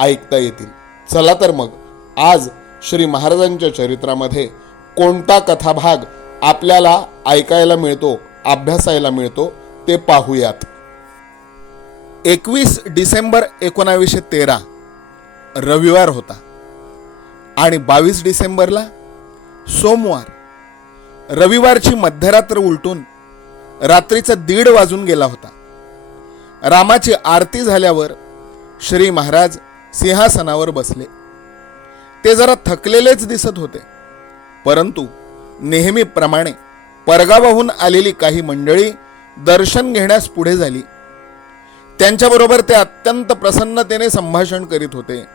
ऐकता येतील. चला तर मग आज श्री महाराजांच्या चरित्रामध्ये कोणता कथाभाग आपल्याला ऐकायला मिळतो अभ्यासायला मिळतो ते पाहूयात. एकवीस डिसेंबर एकोणावीसशे तेरा रविवार होता. आणि बावीस डिसेंबरला सोमवार रविवारची मध्यरात्र उलटून रात्रीचा दीड वाजून गेला होता. रामाची आरती झाल्यावर श्री महाराज सिंहासनावर बसले. ते जरा थकलेलेच दिसत होते. परंतु नेहमीप्रमाणे परगावाहून आलेली काही मंडळी दर्शन घेण्यास पुढे झाली. त्यांच्याबरोबर ते अत्यंत प्रसन्नतेने संभाषण करीत होते.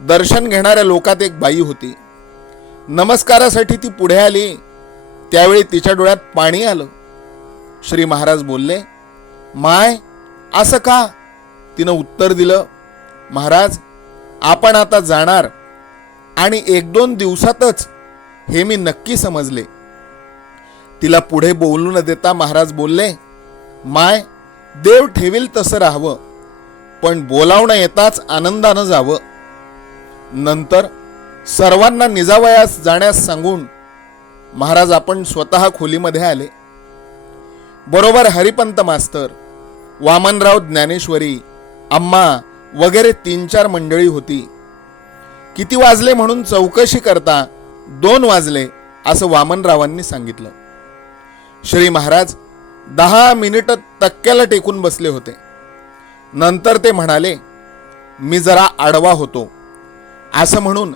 दर्शन घेणाऱ्या लोकात एक बाई होती. नमस्कारासाठी ती पुढे आली. त्यावेळी तिच्या डोळ्यात पाणी आलं. श्री महाराज बोलले माय असं का? तिनं उत्तर दिलं महाराज आपण आता जाणार आणि एक दोन दिवसातच हे मी नक्की समजले. तिला पुढे बोलू न देता महाराज बोलले माय देव ठेवील तसं राहावं पण बोलावणं येताच आनंदानं जावं. नंतर सर्वांना निजावयास जाण्यास सांगून महाराज आपण स्वतः खोलीमध्ये आले. बरोबर हरिपंत मास्तर वामनराव ज्ञानेश्वरी अम्मा वगैरे तीन चार मंडळी होती. किती वाजले म्हणून चौकशी करता दोन वाजले असं वामनरावांनी सांगितलं. श्री महाराज दहा मिनिटं तक्क्याला टेकून बसले होते. नंतर ते म्हणाले मी जरा आडवा होतो. असं म्हणून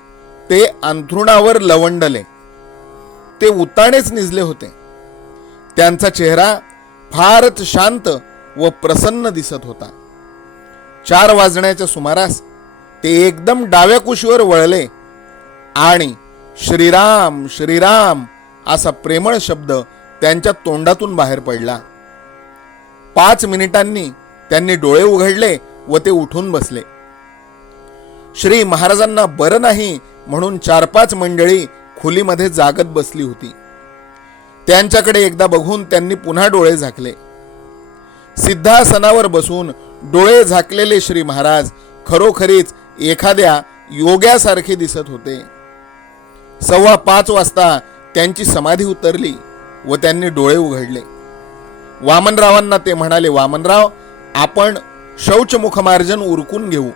ते अंथरुणावर लवंडले. ते उताणेच निजले होते. त्यांचा चेहरा फारच शांत व प्रसन्न दिसत होता. चार वाजण्याच्या सुमारास ते एकदम डाव्या कुशीवर वळले. आणि श्रीराम श्रीराम असा प्रेमळ शब्द त्यांच्या तोंडातून बाहेर पडला. पाच मिनिटांनी त्यांनी डोळे उघडले व ते उठून बसले. श्री महाराजांना बरं नाही म्हणून चार पाच मंडळी खोलीमध्ये जागत बसली होती. त्यांच्याकडे एकदा बघून त्यांनी पुन्हा डोळे झाकले. सिद्धासनावर बसून डोळे झाकलेले श्री महाराज खरोखरीच एखाद्या योग्यासारखे दिसत होते. सव्वा पाच वाजता त्यांची समाधी उतरली व त्यांनी डोळे उघडले. वामनरावांना ते म्हणाले वामनराव आपण शौचमुखमार्जन उरकून घेऊ.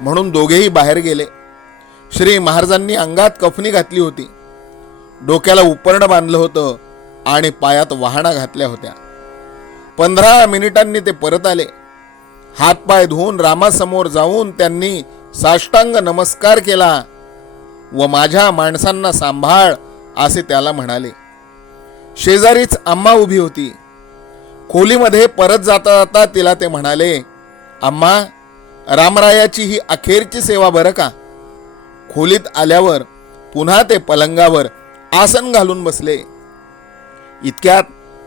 म्हणून दोघेही बाहेर गेले. श्री महाराजांनी अंगात कफनी घातली होती. डोक्याला उपर्ण बांधलं होतं आणि पायात वाहना घातल्या होत्या. पंधरा मिनिटांनी ते परत आले. हातपाय धुवून रामासमोर जाऊन त्यांनी साष्टांग नमस्कार केला व माझ्या माणसांना सांभाळ असे त्याला म्हणाले. शेजारीच आम्मा उभी होती. खोलीमध्ये परत जाता जाता तिला ते म्हणाले अम्मा रामरायाची ही अखेरची सेवा बरं का? खोलीत आल्यावर पुन्हा ते पलंगावर आसन घालून बसले. इतक्यात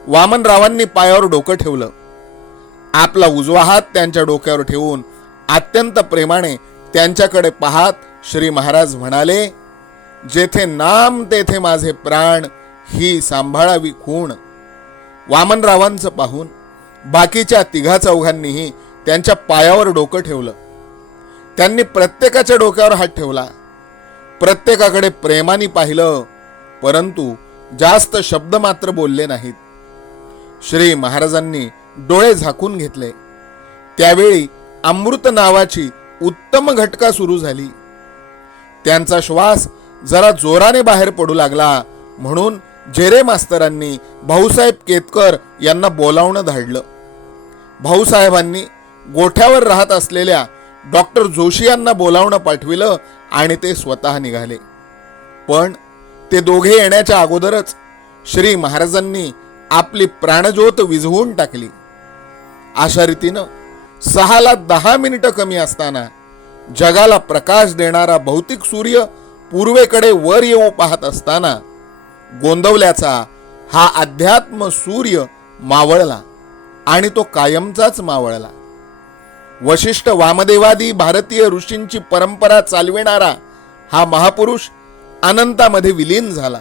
वामनरावांनी पायावर डोकं ठेवलं. आपला उजवा हात त्यांच्या डोक्यावर ठेवून अत्यंत प्रेमाने त्यांच्याकडे पाहत श्री महाराज म्हणाले जेथे नाम तेथे माझे प्राण ही सांभाळावी खूण. वामनरावांचं पाहून बाकीच्या तिघा चौघांनीही त्यांच्या पायावर डोकं ठेवलं. त्यांनी प्रत्येकाच्या डोक्यावर हात ठेवला. प्रत्येकाकडे प्रेमाने पाहिलं परंतु जास्त शब्द मात्र बोलले नाहीत. श्री महाराजांनी डोळे झाकून घेतले. त्यावेळी अमृत नावाची उत्तम घटका सुरू झाली. त्यांचा श्वास जरा जोराने बाहेर पडू लागला म्हणून झेरे मास्तरांनी भाऊसाहेब केतकर यांना बोलावणं धाडलं. भाऊसाहेबांनी गोठ्यावर राहत असलेल्या डॉक्टर जोशी यांना बोलावणं पाठविलं आणि ते स्वतः निघाले. पण ते दोघे येण्याच्या अगोदरच श्री महाराजांनी आपली प्राणज्योत विझवून टाकली. अशा रीतीनं सहाला दहा मिनिटं कमी असताना जगाला प्रकाश देणारा भौतिक सूर्य पूर्वेकडे वर येऊ पाहत असताना गोंदवल्याचा हा अध्यात्म सूर्य मावळला आणि तो कायमचाच मावळला. वशिष्ठ वामदेवादी भारतीय ऋषींची परंपरा चालविणारा हा महापुरुष अनंतामध्ये विलीन झाला.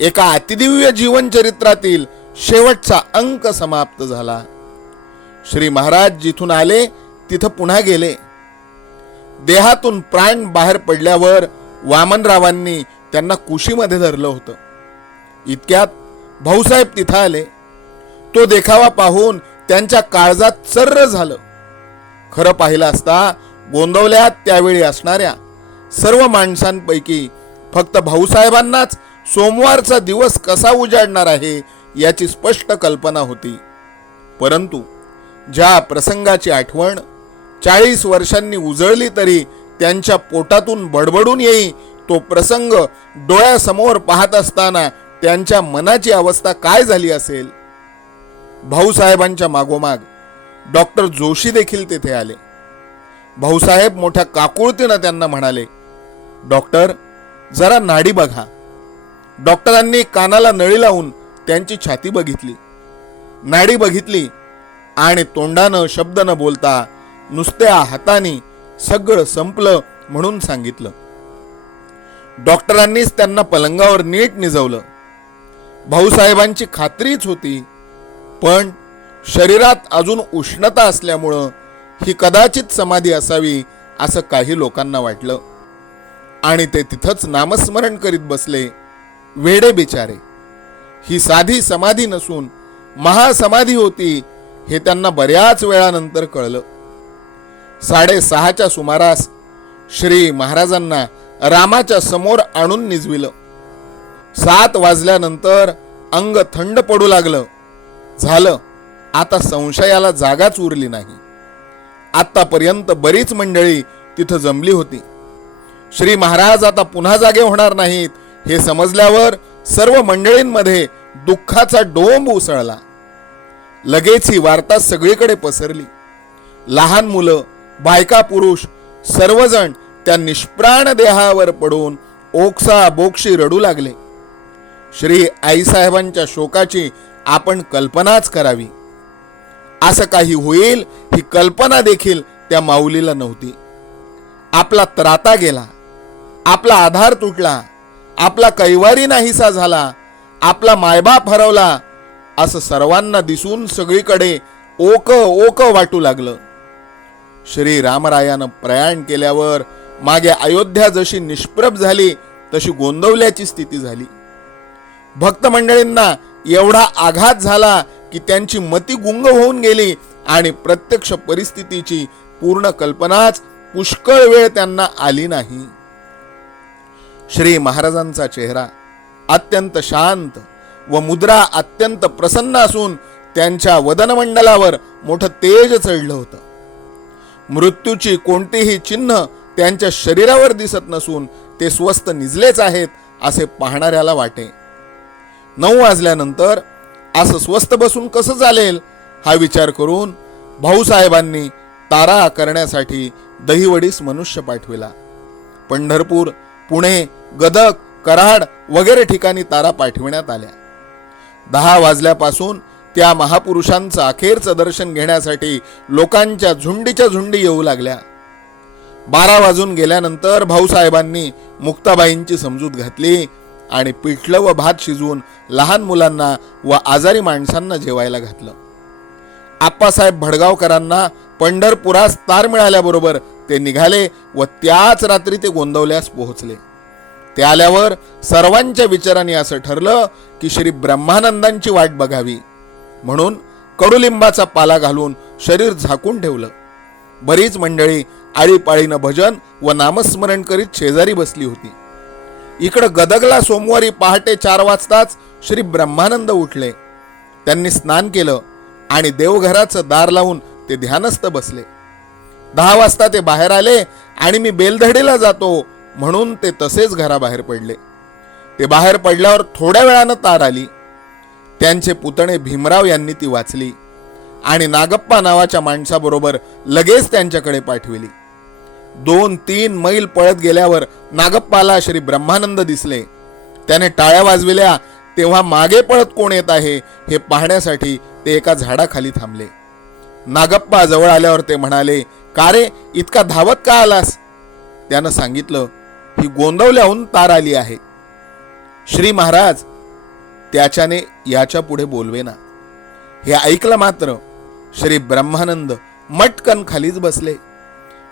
एका अतिदिव्य जीवनचरित्रातील शेवटचा अंक समाप्त झाला. श्री महाराज जिथून आले तिथं पुन्हा गेले. देहातून प्राण बाहेर पडल्यावर वामनरावांनी त्यांना कुशीमध्ये धरलं होतं. इतक्यात भाऊसाहेब तिथं आले. तो देखावा पाहून त्यांच्या काळजात चर्र झालं. खरं पाहिलं असता गोंदवल्यात त्यावेळी असणाऱ्या सर्व माणसांपैकी फक्त भाऊसाहेबांनाच सोमवारचा दिवस कसा उजाडणार आहे याची स्पष्ट कल्पना होती. परंतु ज्या प्रसंगाची आठवण चाळीस वर्षांनी उजळली तरी त्यांच्या पोटातून बडबडून येई तो प्रसंग डोळ्यासमोर पाहत असताना त्यांच्या मनाची अवस्था काय झाली असेल? भाऊसाहेबांच्या मागोमाग डॉक्टर जोशी देखील तेथे आले. भाऊसाहेब मोठ्या काकुळतीनं त्यांना म्हणाले डॉक्टर जरा नाडी बघा. डॉक्टरांनी कानाला नळी लावून त्यांची छाती बघितली. नाडी बघितली आणि तोंडानं शब्द न बोलता नुसत्या हाताने सगळं संपलं म्हणून सांगितलं. डॉक्टरांनीच त्यांना पलंगावर नीट निजवलं. भाऊसाहेबांची खात्रीच होती पण शरीरात अजून उष्णता असल्यामुळं ही कदाचित समाधी असावी असं काही लोकांना वाटलं. आणि ते तिथंच नामस्मरण करीत बसले वेडे बिचारे. ही साधी समाधी नसून महासमाधी होती हे त्यांना बऱ्याच वेळानंतर कळलं. साडेसहाच्या सुमारास श्री महाराजांना रामाच्या समोर आणून निजविलं. सात वाजल्यानंतर अंग थंड पडू लागलं. झालं आता संशयाला जागाच उरली नाही. आत्तापर्यंत बरीच मंडळी तिथं जमली होती. श्री महाराज आता पुन्हा जागे होणार नाहीत हे समजल्यावर सर्व मंडळींमध्ये दुःखाचा डोंब उसळला. लगेच ही वार्ता सगळीकडे पसरली. लहान मुलं बायका पुरुष सर्वजण त्या निष्प्राण देहावर पडून ओक्सा बोक्षी रडू लागले. श्री आईसाहेबांच्या शोकाची आपण कल्पनाच करावी. असं काही होईल ही कल्पना देखील त्या माऊलीला नव्हती. आपला त्राता गेला आपला आधार तुटला आपला कैवारी नाहीसा झाला आपला मायबाप हरवला असं सर्वांना दिसून सगळीकडे ओक ओक वाटू लागलं. श्री रामरायानं प्रयाण केल्यावर मागे अयोध्या जशी निष्प्रभ झाली तशी गोंदवल्याची स्थिती झाली. भक्त मंडळींना एवढा आघात झाला की त्यांची मती गुंग होऊन गेली आणि प्रत्यक्ष परिस्थितीची पूर्ण कल्पनाच पुष्कळ वेळ त्यांना आली नाही. श्री महाराजांचा चेहरा अत्यंत शांत व मुद्रा अत्यंत प्रसन्न असून त्यांच्या वदनमंडलावर मोठं तेज चढलं होतं. मृत्यूची कोणतीही चिन्ह त्यांच्या शरीरावर दिसत नसून ते स्वस्त निजलेच आहेत असे पाहणाऱ्याला वाटे. नऊ वाजल्यानंतर असं स्वस्त बसून कसं चालेल? हा विचार करून भाऊसाहेबांनी तारा करण्यासाठी दहिवडीस मनुष्य पाठविला. पंढरपूर पुणे गदक कराड वगैरे ठिकाणी तारा पाठविण्यात आल्या. दहा वाजल्यापासून त्या महापुरुषांचं अखेरचं दर्शन घेण्यासाठी लोकांच्या झुंडीच्या झुंडी येऊ लागल्या. बारा वाजून गेल्यानंतर भाऊसाहेबांनी मुक्ताबाईंची समजूत घातली आणि पिठलं व भात शिजवून लहान मुलांना व आजारी माणसांना जेवायला घातलं. आप्पासाहेब भडगावकरांना पंढरपुरास तार मिळाल्याबरोबर ते निघाले व त्याच रात्री ते गोंदवल्यास पोहोचले. ते आल्यावर सर्वांच्या विचाराने असं ठरलं की श्री ब्रह्मानंदांची वाट बघावी. म्हणून कडुलिंबाचा पाला घालून शरीर झाकून ठेवलं. बरीच मंडळी आळीपाळीनं भजन व नामस्मरण करीत शेजारी बसली होती. इकडं गदगला सोमवारी पहाटे चार वाजताच श्री ब्रह्मानंद उठले. त्यांनी स्नान केलं आणि देवघराचं दार लावून ते ध्यानस्थ बसले. दहा वाजता ते बाहेर आले आणि मी बेलधडीला जातो म्हणून ते तसेच घराबाहेर पडले. ते बाहेर पडल्यावर थोड्या वेळानं तार आली. त्यांचे पुतणे भीमराव यांनी ती वाचली आणि नागप्पा नावाच्या माणसाबरोबर लगेच त्यांच्याकडे पाठविली. दोन तीन मैल पळत गेल्यावर नागप्पाला श्री ब्रह्मानंद दिसले. त्याने टाळ्या वाजविल्या तेव्हा मागे पळत कोण येत आहे हे पाहण्यासाठी ते एका झाडाखाली थांबले. नागप्पा जवळ आल्यावर ते म्हणाले का रे इतका धावत का आलास? त्यानं सांगितलं ही गोंदवल्याहून तार आली आहे. श्री महाराज त्याच्याने याच्यापुढे बोलवेना. हे ऐकलं मात्र श्री ब्रह्मानंद मटकन खालीच बसले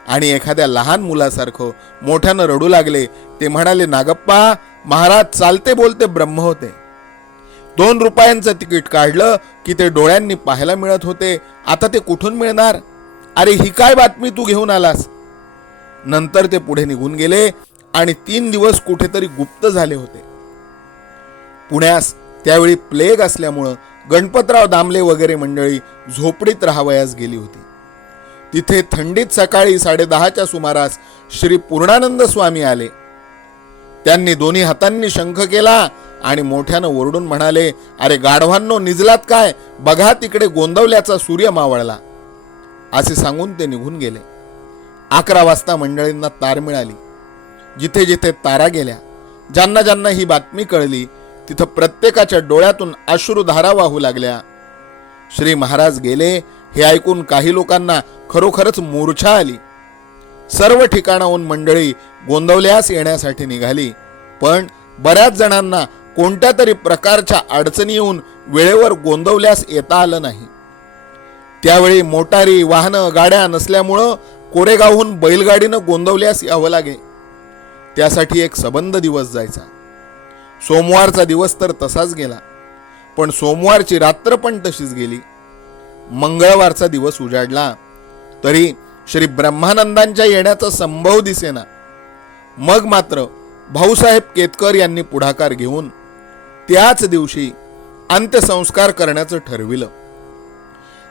आणि एखाद्या लहान मुलासारखं मोठ्यानं रडू लागले. ते म्हणाले नागप्पा महाराज चालते बोलते ब्रह्म होते. दोन रुपयांचं तिकीट काढलं की ते डोळ्यांनी पाहायला मिळत होते. आता ते कुठून मिळणार? अरे ही काय बातमी तू घेऊन आलास? नंतर ते पुढे निघून गेले. आणि तीन दिवस कुठेतरी गुप्त झाले होते. पुण्यास त्यावेळी प्लेग असल्यामुळं गणपतराव दामले वगैरे मंडळी झोपडीत राहावयास गेली होती. तिथे थंडीत सकाळी साडेदहाच्या सुमारास श्री पूर्णानंद स्वामी आले. त्यांनी दोन्ही हातांनी शंख केला आणि मोठ्यानं ओरडून म्हणाले अरे गाढवांनो निजलात काय? बघा तिकडे गोंदवल्याचा सूर्य मावळला. असे सांगून ते निघून गेले. अकरा वाजता मंडळींना तार मिळाली. जिथे जिथे तारा गेल्या ज्यांना ज्यांना ही बातमी कळली तिथं प्रत्येकाच्या डोळ्यातून अश्रुधारा वाहू लागल्या. श्री महाराज गेले हे ऐकून काही लोकांना खरोखरच मूर्छा आली. सर्व ठिकाणाहून मंडळी गोंदवल्यास येण्यासाठी निघाली पण बऱ्याच जणांना कोणत्या तरी प्रकारच्या अडचणी येऊन वेळेवर गोंदवल्यास येता आलं नाही. त्यावेळी मोटारी वाहनं गाड्या नसल्यामुळं कोरेगावहून बैलगाडीनं गोंदवल्यास यावं लागे. त्यासाठी एक सबंध दिवस जायचा. सोमवारचा दिवस तर तसाच गेला पण सोमवारची रात्र पण तशीच गेली. मंगळवारचा दिवस उजाडला तरी श्री ब्रह्मानंदांच्या येण्याचा संभव दिसेना. मग मात्र भाऊसाहेब केतकर यांनी पुढाकार घेऊन त्याच दिवशी अंत्यसंस्कार करण्याचं ठरविलं.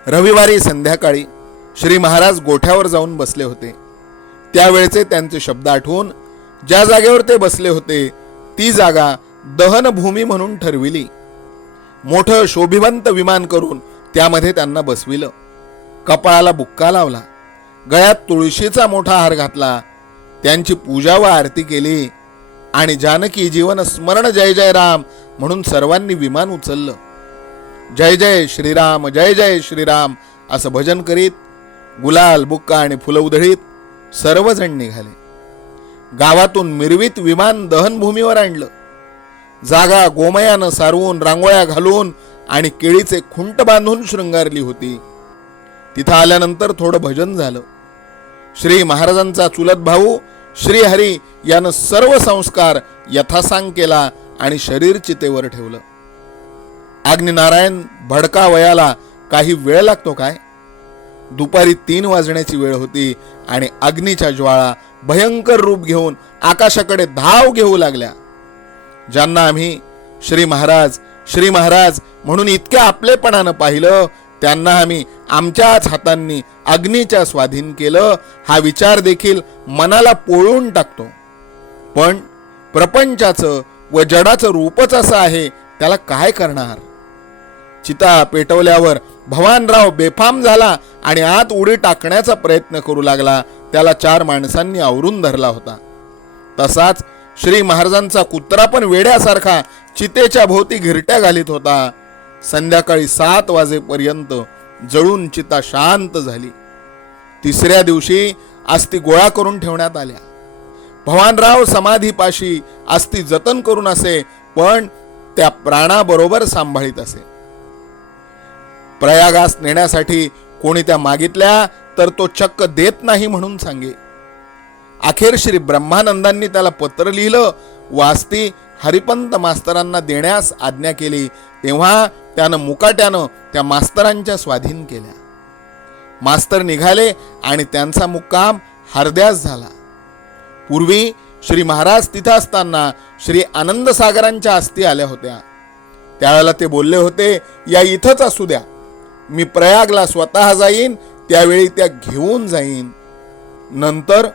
रविवारी संध्याकाळी श्री महाराज गोठ्यावर जाऊन बसले होते. त्यावेळचे त्यांचे शब्द आठवून ज्या जागेवर ते बसले होते ती जागा दहनभूमी म्हणून ठरविली. मोठं शोभिवंत विमान करून त्यामध्ये त्यांना बसविलं. कपाळाला बुक्का लावला. गळ्यात तुळशीचा मोठा हार घातला. त्यांची पूजा व आरती केली. आणि जानकी जीवन स्मरण जय जय राम म्हणून सर्वांनी विमान उचललं. जय जय श्रीराम जय जय श्रीराम असं भजन करीत गुलाल बुक्का आणि फुलं उधळीत सर्वजण निघाले. गावातून मिरवीत विमान दहनभूमीवर आणलं. जागा गोमयानं सारवून रांगोळ्या घालून आणि केळीचे खुंट बांधून शृंगारली होती. तिथं आल्यानंतर थोडं भजन झालं. श्री महाराजांचा चुलत भाऊ श्रीहरी यानं सर्व संस्कार यथासांग केला आणि शरीर चितेवर ठेवलं. अग्निनारायण भडका वयाला काही वेळ लागतो काय? दुपारी तीन वाजण्याची वेळ होती आणि अग्नीच्या ज्वाळा भयंकर रूप घेऊन आकाशाकडे धाव घेऊ लागल्या. ज्यांना आम्ही श्री महाराज श्री महाराज म्हणून इतक्या आपलेपणानं पाहिलं त्यांना आम्ही आमच्याच हातांनी अग्नीच्या स्वाधीन केलं हा विचार देखील मनाला पोळून टाकतो. पण प्रपंचाचं व जडाचं रूपच असं आहे त्याला काय करणार? चिता पेटवल्यावर भवानराव बेफाम झाला आणि आत उडी टाकण्याचा प्रयत्न करू लागला. त्याला चार माणसांनी आवरून धरला होता. तसाच श्री महाराजांचा कुत्रा पण वेड्यासारखा चितेच्या भोवती घिरट्या घालीत होता. संध्याकाळी सात वाजेपर्यंत जळून चिता शांत झाली. तिसऱ्या दिवशी अस्थि गोळा करून ठेवण्यात आल्या. भवानराव समाधीपाशी अस्थि जतन करून असे पण त्या प्राणाबरोबर सांभाळीत असे. प्रयागास नेण्यासाठी कोणी त्या मागितल्या तर तो चक्क देत नाही म्हणून सांगे. अखेर श्री ब्रह्मानंदांनी त्याला पत्र लिहिलं. वास्ती हरिपंत मास्तरांना देण्यास आज्ञा केली. तेव्हा त्यानं मुकाट्यानं त्या मास्तरांच्या स्वाधीन केल्या. मास्तर निघाले आणि त्यांचा मुक्काम हरद्यास झाला. पूर्वी श्री महाराज तिथं असताना श्री आनंदसागरांच्या अस्थी आल्या होत्या. त्यावेळेला ते बोलले होते या इथंच असू द्या. मी प्रयागला स्वतः जाईन त्यावेळी त्या घेऊन जाईन. नंतर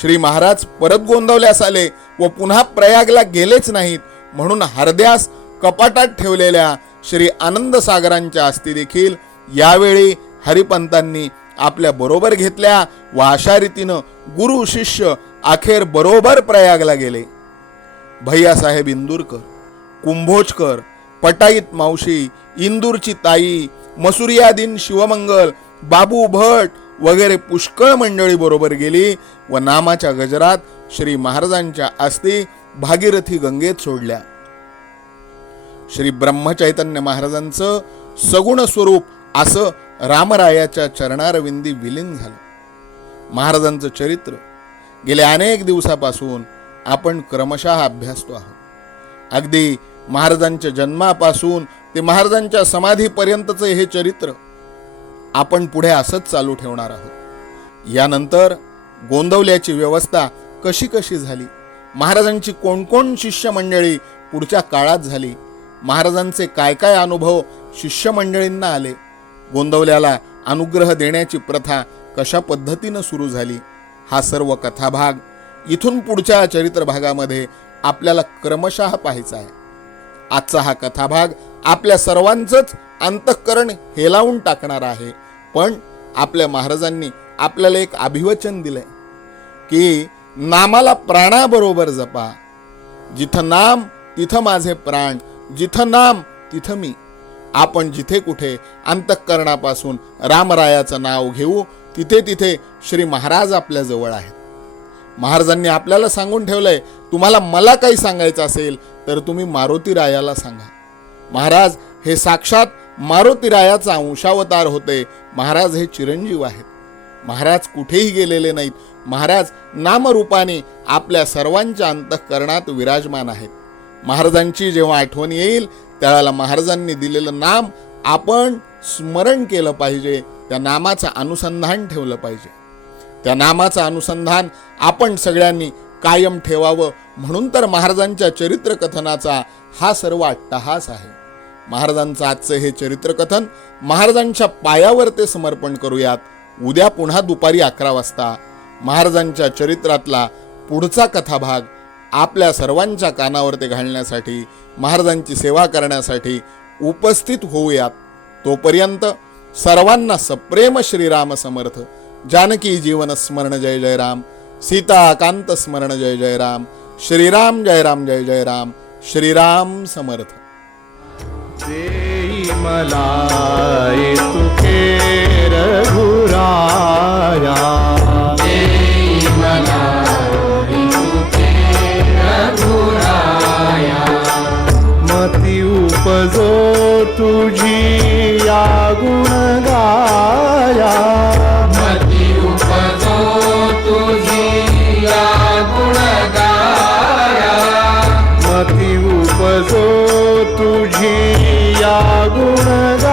श्री महाराज परत गोंदवल्यास आले व पुन्हा प्रयागला गेलेच नाहीत म्हणून हरद्यास कपाटात ठेवलेल्या श्री आनंद सागरांच्या देखील यावेळी हरिपंतांनी आपल्या बरोबर घेतल्या व अशा रीतीनं गुरु शिष्य अखेर बरोबर प्रयागला गेले. भैयासाहेब इंदूरकर कुंभोजकर पटाईत मावशी इंदूरची ताई मसुर्यादीन शिवमंगल बाबू भट वगैरे पुष्कळ मंडळी बरोबर गेली व नामाच्या गजरात श्री महाराजांच्या अस्थी भागीरथी गंगेत सोडल्या. श्री ब्रह्मचैतन्य महाराजांचं सगुण स्वरूप असं रामरायाच्या चरणारविंदी विलीन झालं. महाराजांचं चरित्र गेल्या अनेक दिवसापासून आपण क्रमशः अभ्यासतो आहोत. अगदी महाराजांच्या जन्मापासून ते महाराजांच्या समाधीपर्यंतचं हे चरित्र आपण पुढे असंच चालू ठेवणार आहोत. यानंतर गोंदवल्याची व्यवस्था कशी कशी झाली? महाराजांची कोणकोण शिष्यमंडळी पुढच्या काळात झाली? महाराजांचे काय काय अनुभव शिष्यमंडळींना आले? गोंदवल्याला अनुग्रह देण्याची प्रथा कशा पद्धतीनं सुरू झाली? हा सर्व कथाभाग इथून पुढच्या चरित्र भागामध्ये आपल्याला क्रमशः पाहायचा आहे. आजचा हा कथाभाग आपल्या सर्वांचंच अंतःकरण हेलावून टाकणार आहे. पण आपल्या महाराजांनी आपल्याला एक अभिवचन दिलंय की नामाला प्राणाबरोबर जपा. जिथं नाम तिथं माझे प्राण जिथं नाम तिथं मी. आपण जिथे कुठे अंतःकरणापासून रामरायाचं नाव घेऊ तिथे तिथे श्री महाराज आपल्या जवळ आहेत. महाराजांनी आपल्याला सांगून ठेवलंय तुम्हाला मला काही सांगायचं असेल तर तुम्ही मारुती रायाला सांगा. महाराज हे साक्षात मारुती रायाचा अंशावतार होते. महाराज हे चिरंजीव आहेत. महाराज कुठेही गेलेले नाहीत. महाराज नामरूपाने आपल्या सर्वांच्या अंतःकरणात विराजमान आहेत. महाराजांची जेव्हा आठवण येईल त्यावेळेला महाराजांनी दिलेलं नाम आपण स्मरण केलं पाहिजे. त्या नामाचं अनुसंधान ठेवलं पाहिजे. त्या नामाचं अनुसंधान आपण सगळ्यांनी कायम ठेवावं म्हणून तर महाराजांच्या चरित्रकथनाचा हा सर्व अट्टहास आहे. महाराजांचं आजचं हे चरित्रकथन महाराजांच्या पायावर ते समर्पण करूयात. उद्या पुन्हा दुपारी अकरा वाजता महाराजांच्या चरित्रातला पुढचा कथाभाग आपल्या सर्वांच्या कानावर ते घालण्यासाठी महाराजांची सेवा करण्यासाठी उपस्थित होऊयात. तोपर्यंत सर्वांना सप्रेम श्रीराम समर्थ. जानकी जीवन स्मरण जय जय राम। सीताकांत स्मरण जय जय राम। श्रीराम जय राम जय जय राम। श्रीराम समर्थ। देई तुके रघुराया। मती उपजो तुझी या गुण उपजो तुझी या गुणगाया.